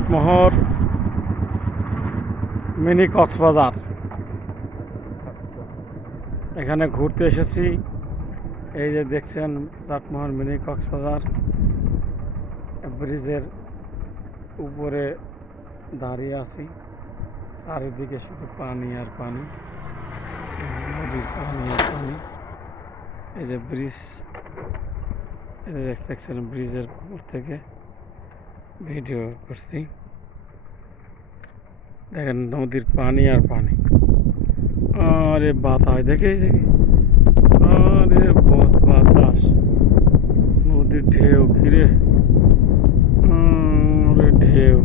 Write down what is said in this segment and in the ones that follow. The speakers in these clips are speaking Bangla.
চাটমোহর মিনি কক্সবাজার। এখানে ঘুরতে এসেছি। এই যে দেখছেন চাটমোহর মিনি কক্সবাজার, ব্রিজের উপরে দাঁড়িয়ে আছি। চারিদিকে শুধু পানি আর পানি, নদীর পানি আর পানি। এই যে ব্রিজ, এই যে দেখছেন ব্রিজের উপর থেকে ভিডিও করছি। দেখেন নদীর পানি আর পানি। আরে বাতাস দেখে দেখে, আরে বহুত বাতাস, নদীর ঢেউ ঘিরে, ঢেউ।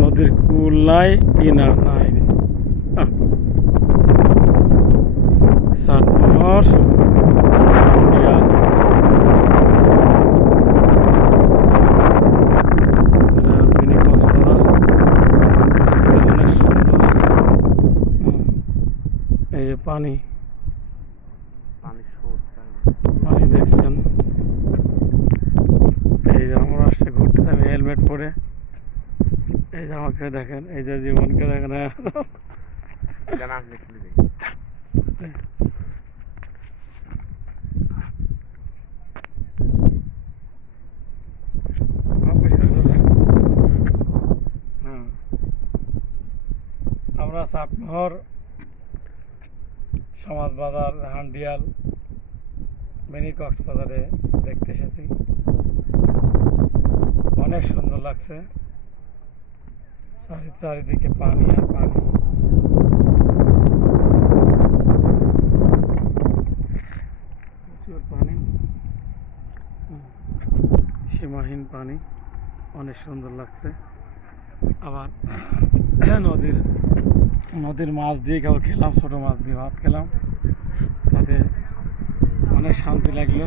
নদীর কুল নাই কিনা নাই রে। চাটমোহর মিনি কক্সবাজার অনেক সুন্দর। এই যে পানি পানি দেখছেন। এই যে আমরা আসছে ঘুরতে, আমি হেলমেট পরে। এই যে আমাকে দেখেন, এই যে জীবনকে দেখেন। আমরা চাটমোহর সমাজ বাজার হান্ডিয়াল মিনি কক্সবাজারে দেখতে এসেছি। অনেক সুন্দর লাগছে, চারিদিকে পানি আর পানি। প্রচুর পানি, সীমাহীন পানি, অনেক সুন্দর লাগছে। আবার নদীর মাছ দিয়ে কেবল খেলাম, ছোটো মাছ দিয়ে ভাত খেলাম, তাতে অনেক শান্তি লাগলো।